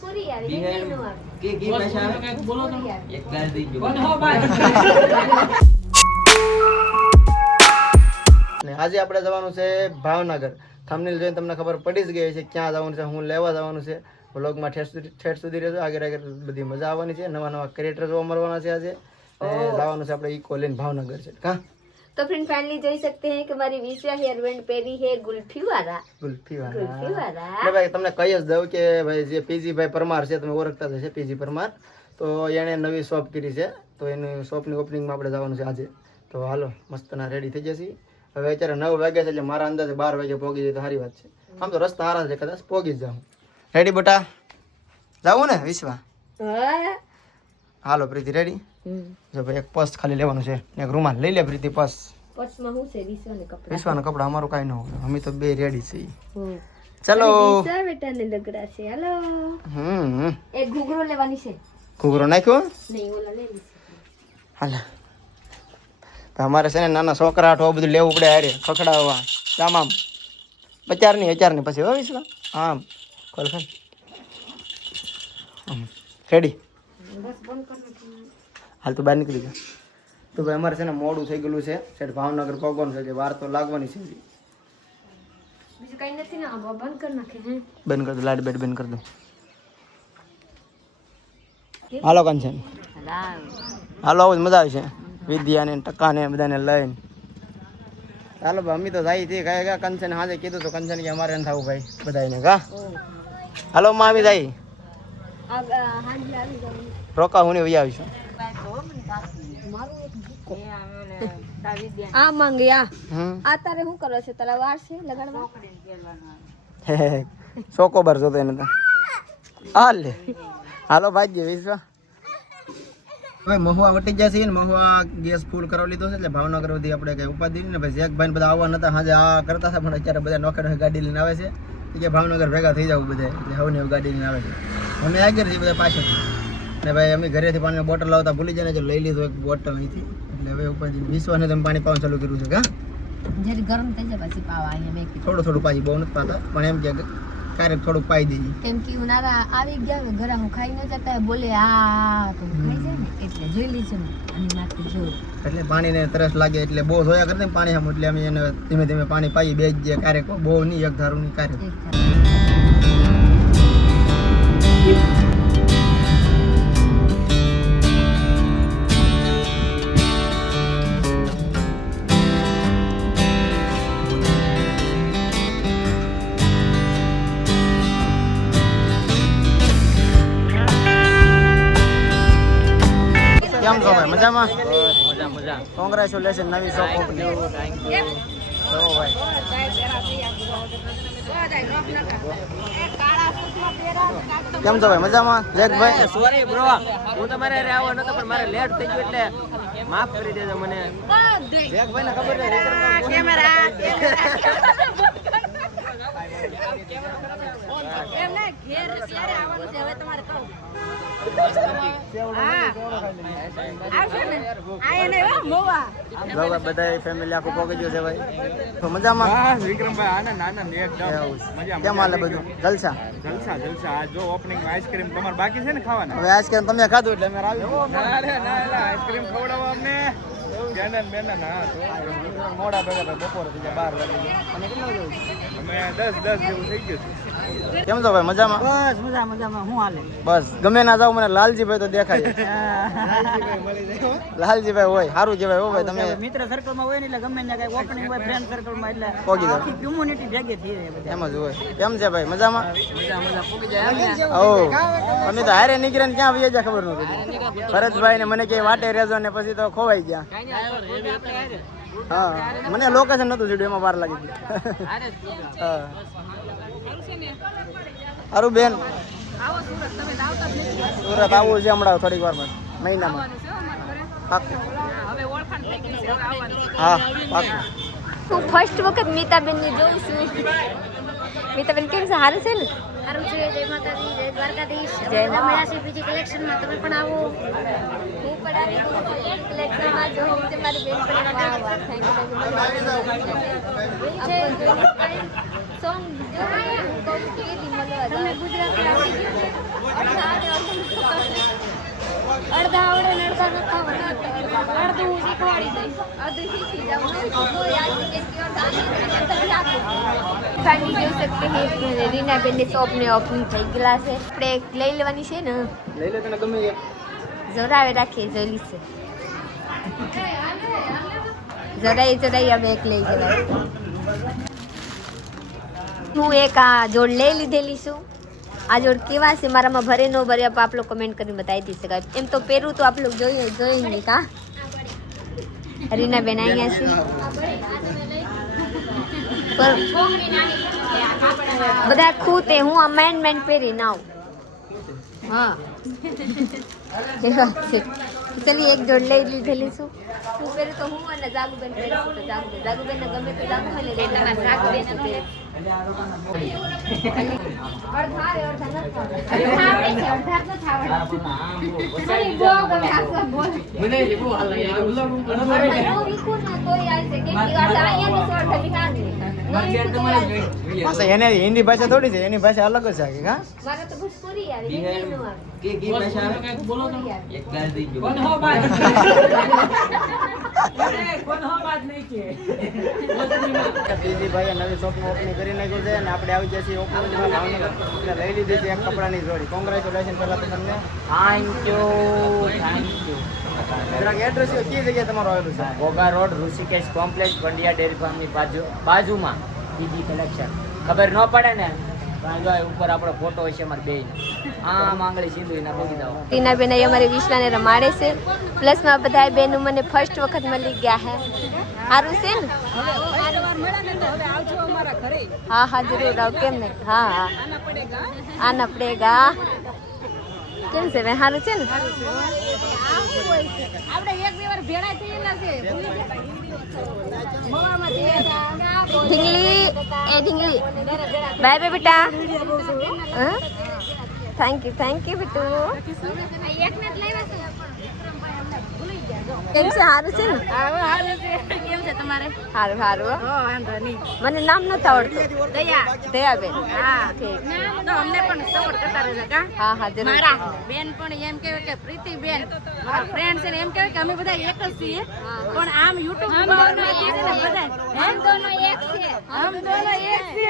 પૂરી આવી કે ભાષા આવે બોલો તો એક ગાલ દઈ ગયો ને આજે આપણે જવાનું છે ભાવનગર. થંબનેલ જોઈને તમને ખબર પડી જ ગઈ છે ક્યાં જવાનું છે, હું લેવા જવાનું છે. વ્લોગમાં ઠેઠ સુધી રહેજો. આગળ બધી મજા આવવાની છે. નવા ક્રિએટર જોવા મળવાના છે આજે. ને જવાનું છે આપણે ઇકો લઈને ભાવનગર છે. કા तो फ्रेंड फाइनली જોઈ सकते हैं कि हमारी विश्वा हेयर बैंड पेरी है गुल्फी वाला એટલે ભાઈ તમને કહી જ દઉં કે ભાઈ જે પીજી ભાઈ પરમાર છે, તમે ઓળખતા જ હશે પીજી પરમાર, તો એણે નવી શોપ કરી છે. તો એની શોપની ઓપનિંગમાં આપણે જવાનું છે આજે. તો હાલો મસ્તના રેડી થઈ જશે. હવે અત્યારે 9 વાગ્યા છે એટલે મારા અંદાજે 12 વાગે પહોંચી જાય તો સારી વાત છે. આમ તો રસ્તા સારા છે, કદાચ પહોંચી જ જાઉં. રેડી બેટા? જાવું ને વિશ્વા? હાલો પ્રીતિ રેડી? જો ભાઈ એક પર્સ ખાલી લેવાનું છે, એક રૂમાલ લઈ લે પ્રીતિ. પર્સમાં હું છે વિશ્વાના કપડા? વિશ્વાના કપડા અમારું કાંઈ ન હોય, અમે તો બે રેડી છીએ. ચલો વિશ્વા બેટાને લગડા છે. હાલો એક ઘૂઘરો લેવાની છે. ઘૂઘરો નાખ્યો નહીં ઓલા લઈ લીધી. હાલે અમારે છે ને નાના છોકરા આઠો બધું લેવું પડે. હારે ખખડાવવા આમ આમ અચારની પછી હો વિશ્વા આમ કોલ ખાન રેડી. હાલ તો બહાર નીકળી ગયા. તો ભાઈ અમારે છે ને મોડું થઈ ગયેલું છે. સેટ ભાવનગર પગવાનું છે, વાર તો લાગવાની છે. બીજું કઈ નથી ને? બંધ કરી નાખે. બંધ કરી દો, લાઈટ બેટ બંધ કરી દો. હાલો કંચન હાલો, આવું જ મજા આવે છે. વિદ્યાને ટકાને બધાને લઈને ચાલો ભાઈ. અમે તો જાય છીએ કયા કંચન હાજે કીધું તો કંચન કે અમારે થવું ભાઈ બધાને કા. હાલો માં આવી જાય રોકા હું વહી આવીશું. આ માંગ્યા આ તારે શું કરો છે? તારા વાર છે લગાડવા? ચોકોબાર જોતો એને તો હાલ લે. હાલો ભાઈ વિશ્વા ભાઈ મહુવા વટી ગયા છે ને. મહુવા ગેસ ફૂલ કરાવી લીધો છે એટલે ભાવનગર સુધી આપણે કઈ ઉપાધિ ને ભાઈ. જેકભાઈ બધા આવવા નતા, હાજે આ કરતા હતા, પણ અત્યારે બધા નોખે ગાડી લઈને આવે છે કે ભાવનગર ભેગા થઈ જવું બધા. એટલે હવે ગાડી લઈને આવે છે. અમે આગળ છીએ બધા પાછળ. ને ભાઈ અમે ઘરેથી પાણીની બોટલ લાવતા ભૂલી જાય ને, લઈ લીધું એક બોટલ અહીંથી. એટલે હવે ઉપાધિ વિશ્વાસને તમે પાણી પાવાનું ચાલુ કર્યું છે કા? જ્યારે ગરમ થઈ જાય પછી પાવા. અહીંયા થોડું પાછી, બહુ નથી પાતા, પણ એમ કે ક્યારેક થોડુંક પાઈ દઈએ. કેમ કે ઉનાળા આવી ગયા ઘરે હું ખાઈ ન જતા બોલે આ તો ખાઈ જાય ને એટલે જોઈ લીધું અને માથે જોયું એટલે પાણીને તરસ લાગે એટલે બહુ જોયા કરતા પાણી આમ. એટલે અમે એને ધીમે ધીમે પાણી પાઈ બે જ ક્યારેક, બહુ નહીં એક ધારું નહીં ક્યારેક. કેમ છો ભાઈ? મજામાં? મજા. કોંગ્રેચ્યુલેશન નવી શોપ ઓપનિંગ. કેમ છો ભાઈ? મજામાં? જેકભાઈ સોરી બ્રો, હું તમારે આવવા નતો પણ મારે લેટ થઈ ગયું એટલે માફ કરી દેજો મને. જેકભાઈને ખબર છે કેમેરા એમને ઘેર ત્યારે આવવાનું છે. હવે તમારે કહું બધા ફેમિલી આખું પોગી ગયું છે ભાઈ. તો મજામાં વિક્રમભાઈ? આનંદ એકદમ મજા. કેમ હાલે બધું? જલસા આ જો ઓપનિંગ આઈસ્ક્રીમ તમારે બાકી છે ને ખાવાના? હવે આઈસ્ક્રીમ તમે ખાધું એટલે અમે આવી આઈસ્ક્રીમ ખવડાવવા અમને મોડા ભેગા બપોર થઈ ગયા 12 વાગે. અને કેટલા વાગે? અમે 10 જેવું થઈ ગયું. કેમ છો ભાઈ? મજામાં? બસ મજામાં. હું હાલે? બસ ગમે ના જાવ મને લાલજીભાઈ તો દેખાય. લાલજીભાઈ હોય સારું કહેવાય. હો ભાઈ તમે મિત્ર સર્કલમાં હોય ને એટલે ગમે ત્યાં કઈ ઓપનિંગ હોય ફ્રેન્ડ સર્કલમાં એટલે પોગી જાવ. આખી કમ્યુનિટી ભેગી થઈ જાય બધા. એમ જ હોય. કેમ છે ભાઈ? મજામાં? મજા પોકી જાય. ઓ અમે તો હારે નીકળે ને ક્યાં વહી ગયા ખબર નહોતી. ભરતભાઈ ને મને કે વાટે રેજો ને પછી તો ખોવાઈ ગયા. હા મને લોકેશન નતું જોડ્યું એમાં વાર લાગી ગઈ. હા અરુ બેન સુરત આવું છે હમણાં થોડીક વારમાં, મહિનામાં. પાક્કું. હા પાક્કું. હું ફર્સ્ટ વખત મીતાબેનને જોઉં છું. મીતાબેન કેમ છે? સારું છે ને? સારું છે. જય માતાજી, જય દ્વારકાધીશ. જય મળ્યા છે બીજી કલેક્શનમાં, તમે પણ આવો. હું પણ આવી કલેક્શનમાં જો હું તે મારી બેન પણ સોંગ જો હું કહું કે મળવા તમને ગુજરાતી આવડી ગયું છે? ફાઇનલી જોઈ શકते हैं રીના બેન ની શોપ ને ઓપનિંગ થઈ ગયેલા છે. આપણે એક લઈ લેવાની છે ને, લઈ લે તને ગમે એક. જરાવે રાખીએ જોઈ છે. જરાય અમે એક લઈ ગયા. હું એક આ જોડ લઈ લીધેલી છું. આ જોડ કેવા છે, મારામાં ભરે નો ભરે આપ લોકો કમેન્ટ કરીને બતાવી દીશે. એમ તો પહેરું તો આપ લોકો જોઈ નહીં કા. રીના બેન અહીંયા છે. બધા ખુદ હું આ મેન પહેરી નાવ. હા એ વાત છે. ચલી એક જોડ લઈ લીધેલી છું. હું પહેરું તો હું અને જાગુબેન પહેરીશું તો જાગુબેન ને ગમે તો જાગુબેન લઈ લેવાનું. જાગુબેન એને હિન્દી ભાષા થોડી છે, એની ભાષા અલગ જ છે કા. મારે તો ભોજપુરી આવે, હિન્દી નો આવે. કી ભાષા આવે? એક ગાલ દઈ ગયો. પીજી ભાઈએ નવી શોપનું ઓપનિંગ કરી નાખ્યું છે અને આપણે આવી ગયા છીએ ઓપનિંગમાં ભાવનગર. એટલે લઈ લીધી છે એક કપડાની જોડી. કોંગ્રેચ્યુલેશન પહેલા તો તમને. Thank you. જરાક એડ્રેસ કઈ જગ્યાએ તમારું આવેલું છે? Ghogha road Rishikesh complex Pandya dairy ફાર્મની બાજુમાં પીજી કલેક્શન. ખબર ન પડે ને તો જો ઉપર આપણો ફોટો હશે અમારે બે. આ માંગળી સીધું એના બોલી દો. ટીના બેન અમારી વિશ્વાને રમાડે છે. પ્લસમાં બધા બહેનો મને ફર્સ્ટ વખત મળી ગયા હે. સારું છે ને? હા હા જરૂર આવ. કેમ નહીં? હા હા આના પડેગા. કેમ છે બેન? સારું છે ને? આપણે એક બે વાર ભેળા થયેલા છે. ઢીંગલી એ ઢીંગલી બાય બાય બેટા. થેન્ક યુ બેટુ. કેમ છે? સારું છે ને? કેમ છે તમારે? સારું સારું. મને નામ નથી આવડતું. દયાબેન. હા ઠીક. અમને પણ સપોર્ટ કરતા રહેજો કા. હા હા જરૂર. મારા બેન પણ એમ કહેવાય કે પ્રીતિ બેન મારા ફ્રેન્ડ છે ને એમ કહેવાય કે અમે બધા એક જ છીએ, પણ આમ યુટ્યુબ માં છે ને બધા હમ દોનો એક છે. હમ દોનો એક છે.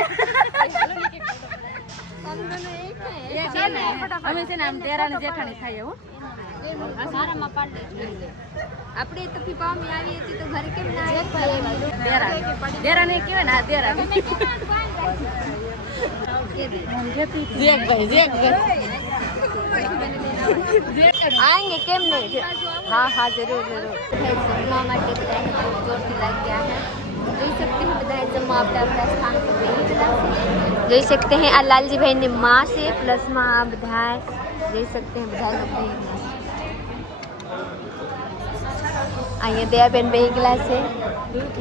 એ છે ને અમે છે ને આમ દેરાની જેઠાણી થાય હો. સારામાં પાડે. આપણે તો પીપામાં આવી હતી તો ઘરે કેમ ના દેરાની કહેવાય ને આ દેરાની. આएंगे કેમ નહીં? हाँ हाँ जरूर जरूर. जमवा માટે બધાને જોરથી લાગ્યા છે. જોઈ શકते हैं બધાએ જમવા આપણા સ્થાન પર બેઠેલા છે. જોઈ શકते हैं આ લાલજી ભાઈની માં છે. પ્લસમાં આ બધા જોઈ શકते हैं બધા લોકો અહીંયા દયાબેન બેહી ગયેલા છે.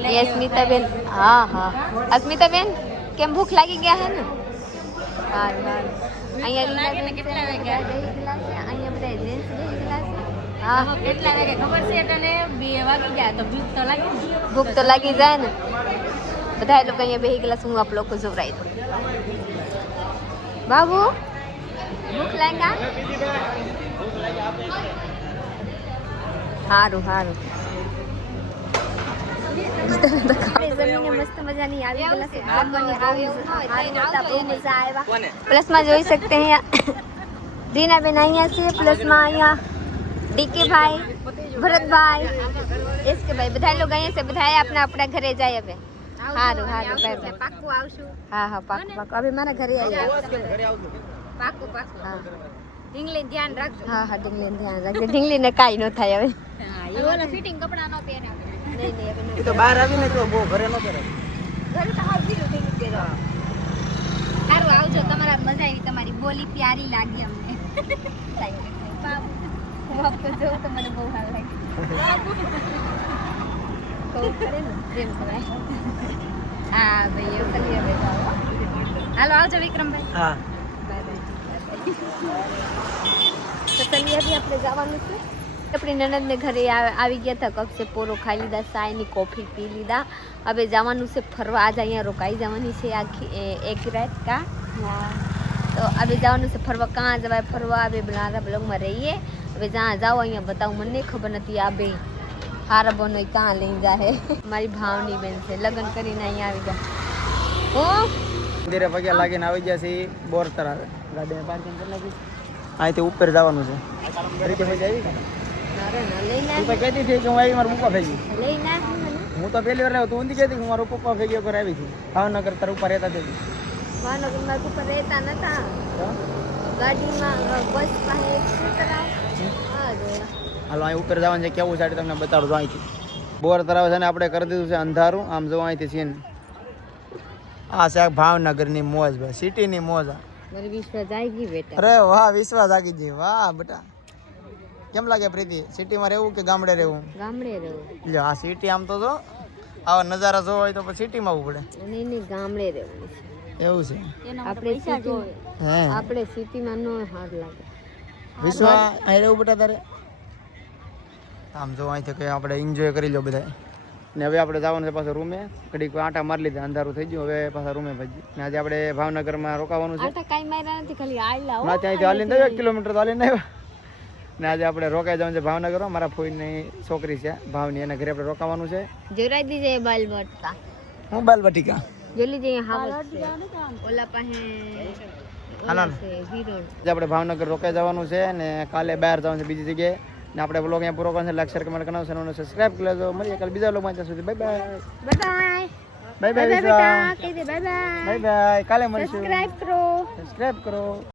અહીંયા સ્મિતાબેન. હા હા અસ્મિતાબેન કેમ ભૂખ લાગી ગયા હે ને? સારું સારું. અહીંયા કેટલા વાગ્યા બેહી ગયેલા છે. અહીંયા બધા જેન્ટ્સ બેહી ગયેલા છે. હા કેટલા વાગે ખબર છે? એટલે 2 વાગી ગયા તો ભૂખ તો લાગી. ભૂખ તો લાગી જાય ને. બધા લોકો અહીંયા બેહી ગયેલા છે. હું આપ લોકો જોવરાઈ દઉં. બાબુ ભૂખ લાગ્યા? સારું સારું. જમીને મસ્ત મજાની આવી ગયેલા છે. બહુ મજા આવ્યા. પ્લસમાં જોઈ શકते हैं રીનાબેન અહીંયા છે. પ્લસમાં અહીંયા ડીકે ભાઈ, ભરતભાઈ, એસકે ભાઈ બધા લોકો અહીંયા છે. બધા આપણા ઘરે જાય હવે. સારું સારું ભાઈ પાક્કું આવશું. હા હા પાક્કું. હવે મારા ઘરે આવી પાક્કું. હા ઢીંગલી ધ્યાન રાખજો. હા હા ઢીંગલી ધ્યાન રાખજો. ઢીંગલીને કાંઈ ન થાય હવે. ફિટિંગ કપડા ન પહેરે. એ તો બહાર આવીને તો બહુ ઘરે ન કરે. ઘરે તો હાવ ઢીલું ઢીલું પહેરો. સારું આવજો. તમારા મજા આવી. તમારી બોલી પ્યારી લાગી અમને. હું તો જોઉં તો મને બહુ સારું લાગે. પ્રેમ કરાય. હા ભાઈ એવું કરી બેઠા. હાલો આવજો વિક્રમભાઈ. હા તો ચલીએ આપણે જવાનું છે. આપણી નણંદને ઘરે આવી ગયા હતા. કપ છે પોરો ખાઈ લીધા, ચાયની કોફી પી લીધા. હવે જવાનું છે ફરવા. આજ અહીંયા રોકાઈ જવાની છે આખી એક રાત કા. તો હવે જવાનું છે ફરવા. કાં જવાય ફરવા? હવે બનારા બ્લોગમાં રહીએ. હવે જ્યાં જાઓ અહીંયા બતાવું. મને ખબર નથી આ બે હારા બોનો ક્યાં લઈ જાય મારી ભાવની બેન છે લગ્ન કરીને અહીંયા આવી ગયા હું મંદિરે પગે લાગીને આવી ગયા છે બોર તરાવે ગાડીને પાર્કિંગ કરી નાખી અહીંથી ઉપર જવાનું છે તરીકે મજા આવી અરે ના લઈ તું નાખ તો કહેતી હતી કે હું આવી મારા પપ્પા ભેગી લઈ નાખ મને હું તો પહેલી વાર આવ્યો તું ઊંધી કહેતી હું મારા પપ્પા ભેગી ઉપર આવી છું ભાવનગર તાર ઉપર રહેતા હતી માનો કે મારા ઉપર રહેતા નતા ગાડીમાં બસ પાસે એક સુતરાવ હા જોયા હાલો અહીં ઉપર જવાનું છે કેવું છે તમને બતાડું છું અહીંથી બોર તળાવ છે ને આપણે કરી દીધું છે અંધારું આમ જો અહીંથી સીન આ છે ભાવનગરની મોજ ભાઈ સિટીની મોજ આ મારી વિશ્વાસ આવી બેટા અરે વાહ વિશ્વાસ આગી જી વાહ બેટા કેમ લાગે પ્રીતિ સિટીમાં રહેવું કે ગામડે રહેવું ગામડે રહું લ્યો આ સિટી આમ તો જો આવા નજારા જોવા હોય તો પછી સિટીમાં આવવું પડે અને એને ગામડે રહેવું છે એવું છે આપણે સિટી હે આપણે સિટીમાં નો હાર લાગે વિશ્વા અહીં રહેવું બેટા તારે આમ જો અહીંથી કંઈ આપણે એન્જોય કરી લો બધા ને હવે આપણે જવાનું છે પાછું રૂમે ઘડીક આટા મારી લીધા અંધારું થઈ ગયું હવે પાછા રૂમે ભાજી ને આજે આપણે ભાવનગરમાં રોકાવાનું છે આટા કાઈ માર્યા નથી ખાલી આયલા ના ત્યાંથી હાલીને 1 કિલોમીટર તો હાલીને આવ્યા ને આજે આપણે રોકાઈ જવાનું છે ભાવનગરમાં મારા ફોઈની છોકરી છે ભાવની એના ઘરે આપણે રોકાવાનું છે જોરાઈ દીજે બાલ બટકા મોબાઈલ બટીકા જોલી જઈએ હા ઓલા પાસે હાલો હીરો આજે આપણે ભાવનગર રોકાઈ જવાનું છે ને કાલે બહાર જવાનું છે બીજી જગ્યાએ ને આપણે બ્લોગ અહીંયા પૂરો કરવાનો છે લાઈક શેર કમેન્ટ કરવાનું છે અને સબસ્ક્રાઇબ કરી લેજો મળીએ કાલે બીજા બ્લોગમાં ત્યાં સુધી bye bye bye bye bye બેટા કહી દે બાય બાય બાય બાય કાલે મળીશું સબસ્ક્રાઇબ કરો સબસ્ક્રાઇબ કરો